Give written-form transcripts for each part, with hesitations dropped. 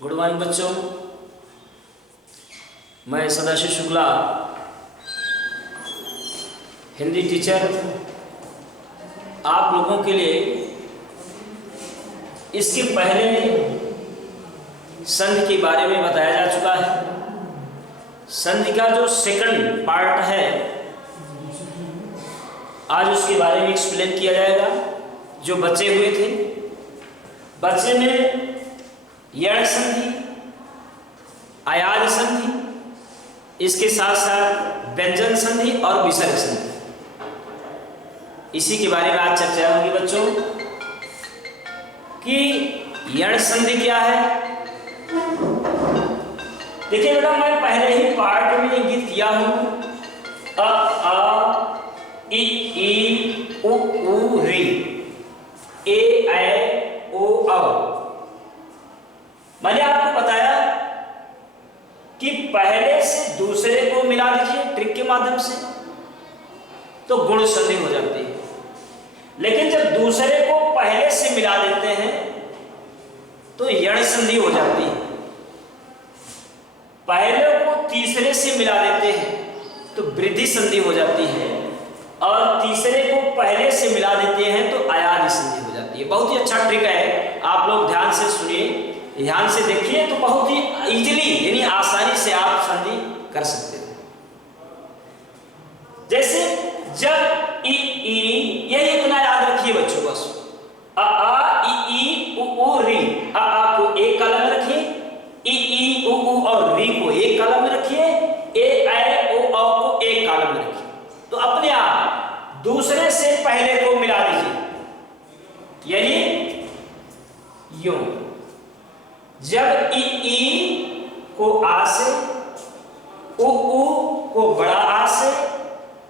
Good morning बच्चों, मैं Sadashiv Shukla Hindi teacher आप लोगों के लिए इसके पहले संधि के बारे में बताया जा चुका है। संधि का जो सेकंड पार्ट है आज उसके बारे में एक्सप्लेन किया जाएगा। जो बचे हुए थे, बचे में यण संधि, अयाज संधि, इसके साथ साथ व्यंजन संधि और विसर्ग संधि, इसी के बारे में आज चर्चा होगी बच्चों कि यण संधि क्या है। देखिए बेटा, मैं पहले ही पार्ट में इंगित किया हूं अ आ इ ई उ ऊ ऋ ए ऐ ओ औ। मैंने आपको बताया कि पहले से दूसरे को मिला दीजिए ट्रिक के माध्यम से तो गुण संधि हो जाती है, लेकिन जब दूसरे को पहले से मिला देते हैं तो यण संधि हो जाती है। पहले को तीसरे से मिला देते हैं तो वृद्धि संधि हो जाती है, और तीसरे को पहले से मिला देते हैं तो अयाज संधि हो जाती है। बहुत ही अच्छा ट्रिक है, आप लोग ध्यान से सुनिए, ध्यान से देखिए तो बहुत ही इजीली यानी आसानी से आप संधि कर सकते हो। जैसे जब इ ई, यही इतना याद रखिए बच्चों, बस अ आ इ ई उ ऊ ऋ, आ को एक कॉलम में रखिए, इ ई उ ऊ और ऋ को एक कॉलम में रखिए, ए ऐ ओ औ को एक कॉलम में रखिए। तो अपने आप दूसरे से पहले को मिला दीजिए, यानी यूं। जब इ ई को आ से, उ ऊ को बड़ा आ से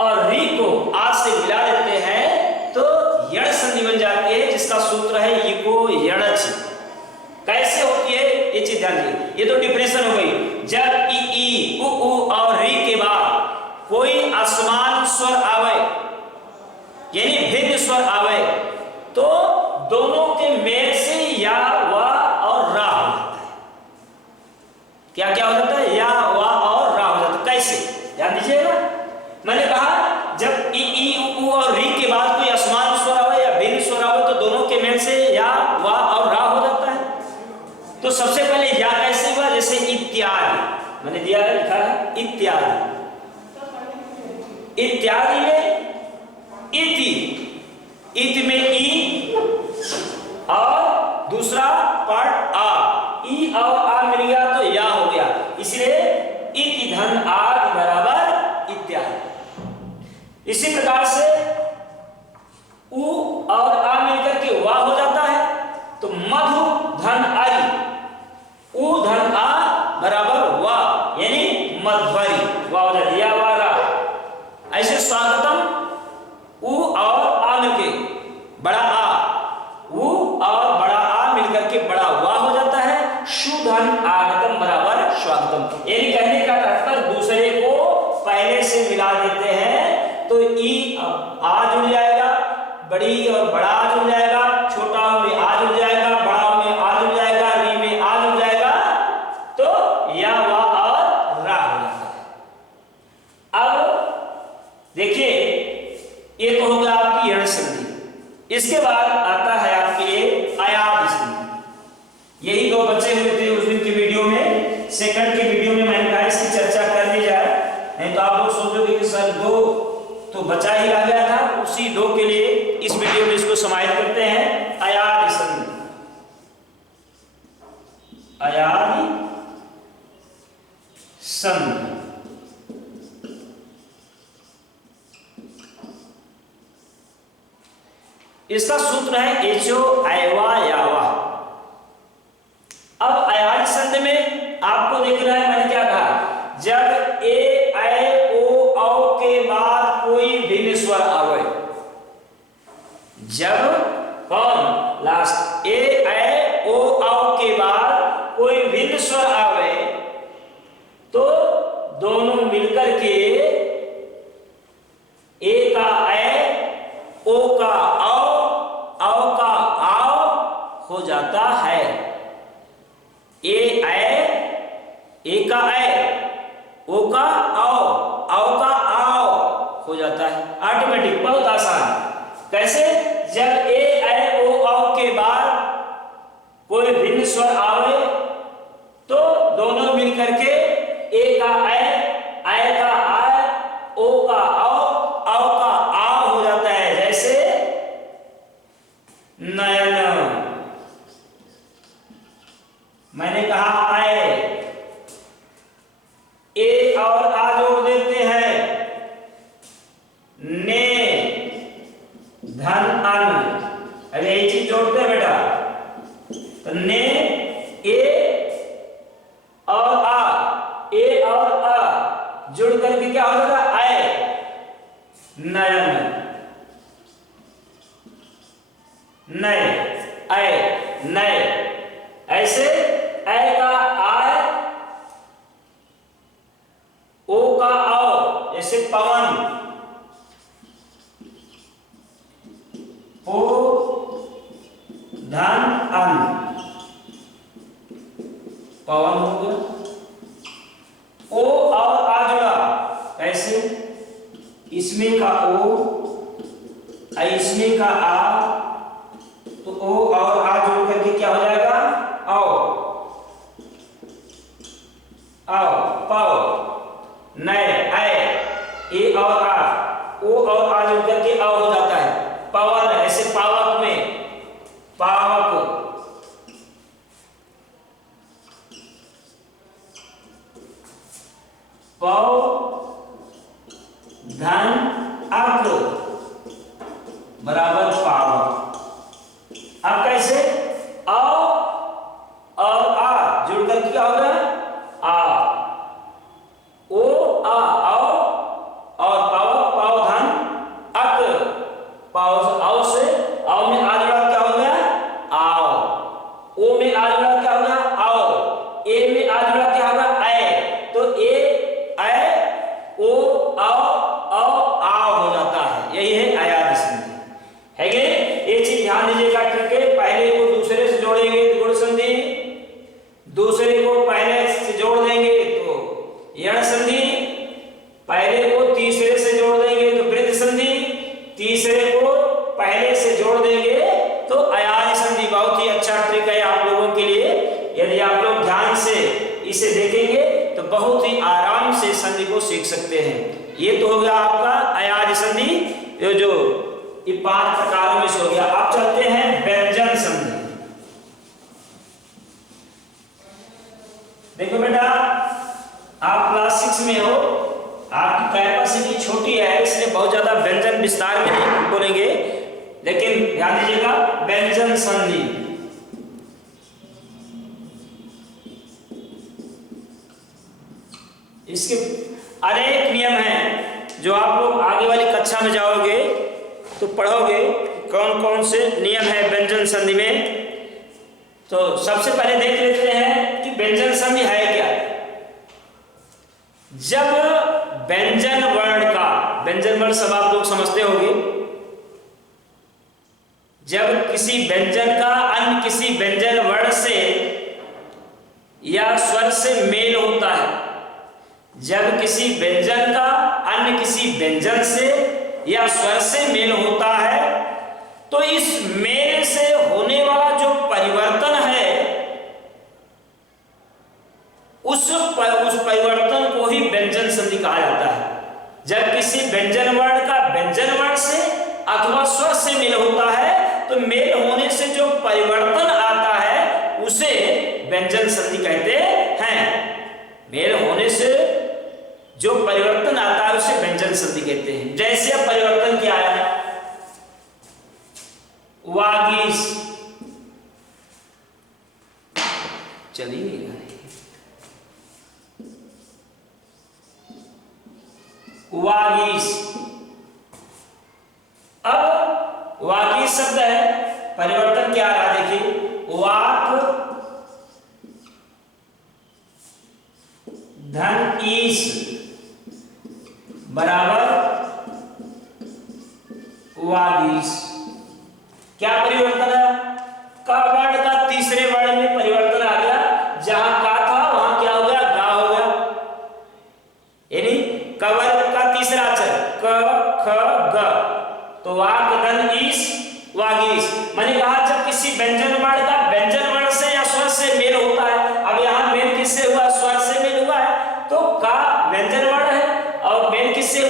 और री को आ से मिला देते हैं तो यण संधि बन जाती है, जिसका सूत्र है इको यणच। कैसे होती है ये चीज ध्यान दीजिए, ये तो डिफरेंशिएशन हो गई। जब इ ई उ ऊ और री के बाद कोई असमान स्वर आवे यानी भिन्न स्वर आवे तो दोनों के मेल से या वा और रा हो जाता है। क्या क्या हो जाता है? या वा और रा हो जाता है। कैसे ध्यान दीजिएगा, मैंने कहा जब इ ई उ और री के बाद कोई असमान स्वर आवे या भिन्न स्वर आवे तो दोनों के मेल से या वा और रा हो जाता है। तो सबसे पहले या कैसे हुआ? जैसे इत्यादि मैंने दिया है, लिखा है इत्यादि। इत्यादि में इति, इत में ई और दूसरा पार्ट आ, ई और आ मिल गया तो या हो गया, इसलिए इति धन आदि बराबर इत्यादि। इसी प्रकार से उ और आ मिलकर के वा हो जाता है तो मधु धन आई, उ धन आ बराबर वा यानी मध्वरी, वा हो जाती है या वा रा। ऐसे स्वागतम उ और आ मिलके बड़ा आ, उ और बड़ा आ मिलकर के बड़ा वा हो जाता है। शुधन आगतम बराबर स्वागतम, यानी कहने का तात्पर्य दूसरे को पहले से मिला देते हैं तो ई आ जुड़ जाएगा, बड़ी और बड़ा आ जुड़ जाएगा, छोटा में आ जुड़ जाएगा, बड़ा में आ जुड़ जाएगा, री में आ जुड़ जाएगा तो या वा और रा हो जाता है। अब देखिए ये तो होगा आपकी यण संधि। इसके बाद आता है आपके लिए अयाज संधि। यही दो बचे हुए थे उस दिन की वीडियो में, सेकंड की वीडियो में मैंने कहा इसकी चर्चा कर ली जाए, नहीं तो आप लोग सोचोगे कि सर दो तो बचा ही रह गया था। उसी दो के लिए इस वीडियो में इसको समाहित करते हैं। अयाज संधि, अयाज संधि इसका सूत्र है एचो ऐवा यावा। अब अयाज संधि में आपको देखना है, मैंने क्या कहा, जब ए ऐ ओ औ के बाद कोई भिन्न स्वर आवे, जब कौन लास्ट ए ऐ ओ औ के बाद कोई भिन्न स्वर आवे तो दोनों मिलकर के ए का ऐ, ओ का औ का आओ हो जाता है। ए ए का ए, ओ का आओ का आओ हो जाता है ऑटोमेटिक, बहुत आसान। कैसे? जब ए ऐ ओ औ के बाद कोई भिन्न स्वर आवे तो दोनों मिलकर के ए का ऐ का आ, ओ का औ का आ हो जाता है। जैसे नयन, मैंने कहा आए, ए और आ जोड़ देते हैं, ने धन अन, अब यही चीज जोड़ते हैं बेटा, तो ने ए और आ जुड़ करके क्या हो जाएगा? आए, नयन, नए, आए, नए। ऐसे ऐ का आए, ओ का आओ, जैसे पवन, ओ धन अन, पवन हो गया। ओ और आ जुड़ा, कैसे? इसमें का ओ, इसमें का आ, तो ओ और आ जोड़ करके क्या हो जाएगा? आओ, पाओ, नए, आए, ए और आ, ओ और आ जोड़ करके आओ हो जाता है, पवन। ऐसे पावक में पावक, पौ धन अक बराबर पावक। अब कैसे? आओ और आ जुड़ कर क्या होगा? आ, ओ आ आओ, और पावक पाव धन अक, पाव आओ से, आओ में आ जुड़ा क्या हो गया? आओ, ओ में आ जुड़ा क्या होगा? आओ, ए में आ जुड़ा क्या होगा? ऐ, तो ए ऐ ओ आओ आओ हो जाता है। यही है अयाद संधि, है कि? ये चीज ध्यान दीजिएगा, ठीक है? पहले को दूसरे से जोड़ेंगे तो गुण संधि, दूसरे को पहले से जोड़ देंगे तो यण संधि, पहले को तीसरे से जोड़ देंगे तो वृद्ध संधि, तीसरे को पहले से जोड़ देंगे तो अयाद संधि। बहुत ही अच्छा ट्रिक है आप लोगों के लिए, यदि आप लोग ध्यान से इसे देखेंगे तो बहुत ही आराम से संधि को सीख सकते हैं। ये तो हो गया आपका अयाद संधि, जो ये 5 प्रकारों में से हो गया। अब चलते हैं व्यंजन संधि। देखो बेटा, आप क्लास 6 में हो, आपकी कैपेसिटी छोटी है, इसलिए बहुत ज्यादा व्यंजन विस्तार में नहीं बोलेंगे, लेकिन ध्यान दीजिएगा व्यंजन संधि। इसके अनेक नियम हैं जो आप लोग आगे वाली कक्षा में जाओगे तो पढ़ोगे कौन कौन से नियम है व्यंजन संधि में। तो सबसे पहले देख लेते हैं कि व्यंजन संधि है क्या। जब व्यंजन वर्ण का, व्यंजन वर्ण सब आप लोग समझते होंगे, जब किसी व्यंजन का अन्य किसी व्यंजन वर्ण से या स्वर से मेल होता है, जब किसी व्यंजन का अन्य किसी व्यंजन से या स्वर से मेल होता है तो इस मेल से होने वाला जो परिवर्तन है उस परिवर्तन को ही व्यंजन संधि कहा जाता है। जब किसी व्यंजन वर्ण का व्यंजन वर्ण से अथवा स्वर से मेल होता है तो मेल होने से जो परिवर्तन आता है उसे व्यंजन संधि कहते हैं। मेल होने से जो परिवर्तन आता है उसे व्यंजन संधि कहते हैं। जैसे अब परिवर्तन क्या है, वागीश, चलिए नहीं रहा है, वागीश। अब वागीश शब्द है, परिवर्तन क्या आ रहा है देखिए, वाक धन ईश बराबर वागीश। क्या परिवर्तन है, का वर्ण का तीसरे वर्ण में परिवर्तन आ गया, जहां का था वहां क्या हो गया, गा हो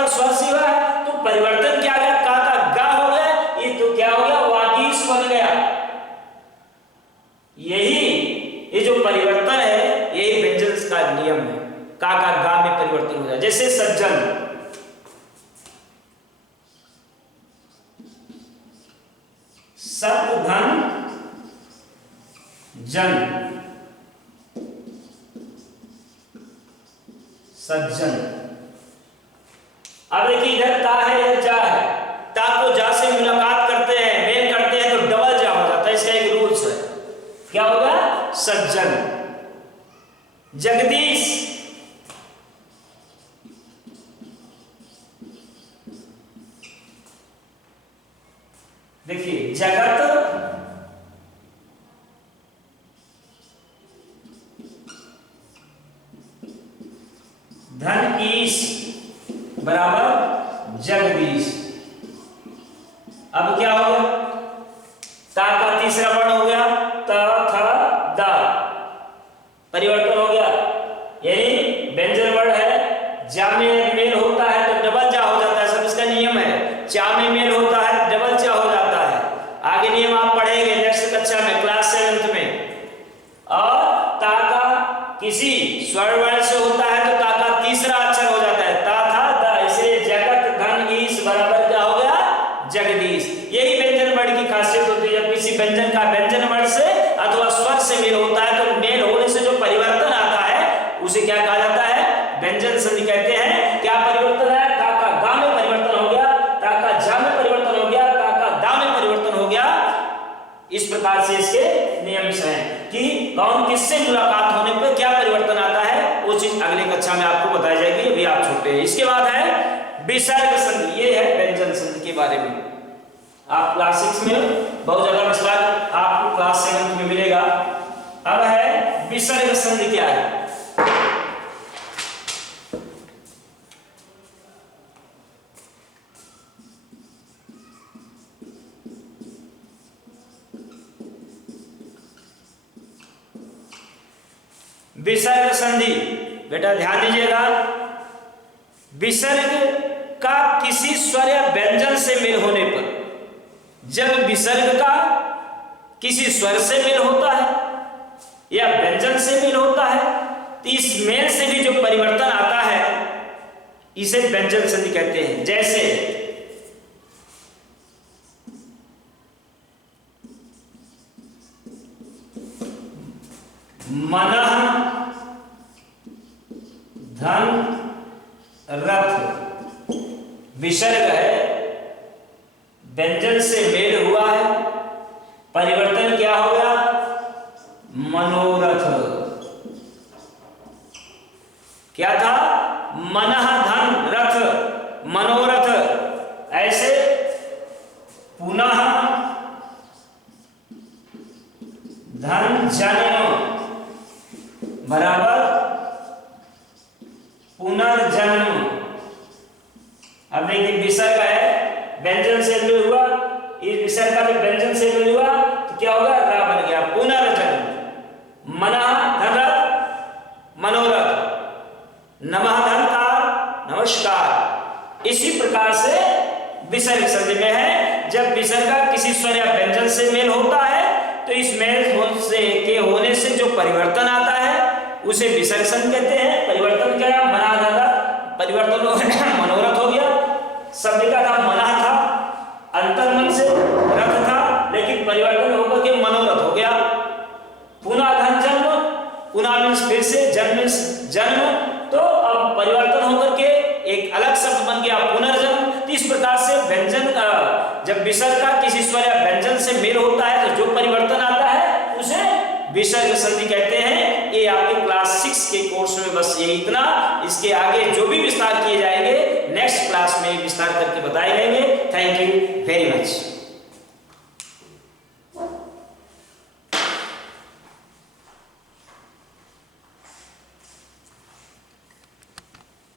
गया, स्वर से हुआ है, तो परिवर्तन क्या गया, का गा हो गया, ये तो क्या हो गया, वागीश बन गया। यही ये जो परिवर्तन है यही व्यंजन का नियम है, का गा में परिवर्तन हो जाए। जैसे सज्जन, सत धन जन, सज्जन। अब देखिए इधर ता है, इधर जा है, ता को जा से मुलाकात करते हैं, मेल करते हैं तो डबल जा हो जाता है, इसका एक रूल्स है। क्या होगा, सज्जन। जगदीश, देखिए जगत, धन ईश बराबर जगदीश। अब क्या हो गया, ता का तीसरा वर्ण हो गया त थ द, परिवर्तन हो गया, यानी व्यंजन वर्ण है, जा में मेल होता है तो डबल जा हो जाता है, सब इसका नियम है। चा में मेल होता है डबल चा हो जाता है। आगे नियम आप पढ़ेंगे नेक्स्ट कक्षा में, क्लास 7th में। और ता का किसी स्वर वर्ण से होता है तो ता का तीसरा अक्षर हो जाता है, ता था द, इसलिए जगत धन ईश बराबर क्या हो गया, जगदीश। यही व्यंजन वर्ण की खासियत होती है, जब किसी व्यंजन का व्यंजन वर्ण से अथवा स्वर से मेल होता है तो मेल होने से जो परिवर्तन आता है उसे क्या कहा जाता है, व्यंजन संधि कहते हैं। क्या परिवर्तन है, का गा में परिवर्तन हो गया, ता का जा में परिवर्तन हो गया, ता का दा में परिवर्तन हो गया। इस प्रकार से इसके नियम हैं कि कौन किससे मुलाकात होने पर क्या परिवर्तन आता है, वो चीज अगले कक्षा में आपको बताई जाएगी, अभी आप छोटे हैं। इसके बाद है विसर्ग संधि, ये है व्यंजन संधि के बारे में। आप क्लास 6 में बहुत ज्यादा विस्तार आपको क्लास 7 में मिलेगा। अब है विसर्ग संधि क्या है। विसर्ग संधि, बेटा ध्यान दीजिएगा, विसर्ग का किसी स्वर या व्यंजन से मेल होने पर, जब विसर्ग का किसी स्वर से मेल होता है या व्यंजन से मेल होता है तो इस मेल से भी जो परिवर्तन आता है इसे व्यंजन संधि कहते हैं। जैसे मनः धन रथ, विसर्ग है, व्यंजन से मेल हुआ है, परिवर्तन क्या हो गया, मनोरथ। क्या था, मनः धन रथ मनोरथ। ऐसे पुनः धन जन्म बराबर पुनर्जन्म। अब देखिए विसर्ग है, व्यंजन से मेल हुआ, इस विसर्ग का जब व्यंजन से मेल हुआ तो क्या होगा, रा बन गया, पुनर्जन्म। मनः धन मनोरथ, नमः धन का नमस्कार। इसी प्रकार से विसर्ग संधि में है, जब विसर्ग का किसी स्वर या व्यंजन से मेल होता है तो इस मेल से के होने से जो परिवर्तन आता है उसे विसर्ग संधि कहते हैं। परिवर्तन क्या है, मना था, परिवर्तन हो गया, मनोरथ हो गया। शब्द का नाम मना था, अंतर्मन से रथ था, लेकिन परिवर्तन होकर के मनोरथ हो गया। पुनः धन जन्म, पुनः मीन्स फिर से, जन्म मीन्स जन्म, तो अब परिवर्तन होकर के एक अलग शब्द बन गया पुनर्जन्म। तो इस प्रकार से व्यंजन जब विसर्ग का किसी स्वर या व्यंजन से मेल होता है तो जो परिवर्तन आता है उसे विसर्ग संधि कहते हैं। ये आपके क्लास 6 के कोर्स में बस ये इतना, इसके आगे जो भी विस्तार किए जाएंगे नेक्स्ट क्लास में विस्तार करके बताए जाएंगे। Thank you very much.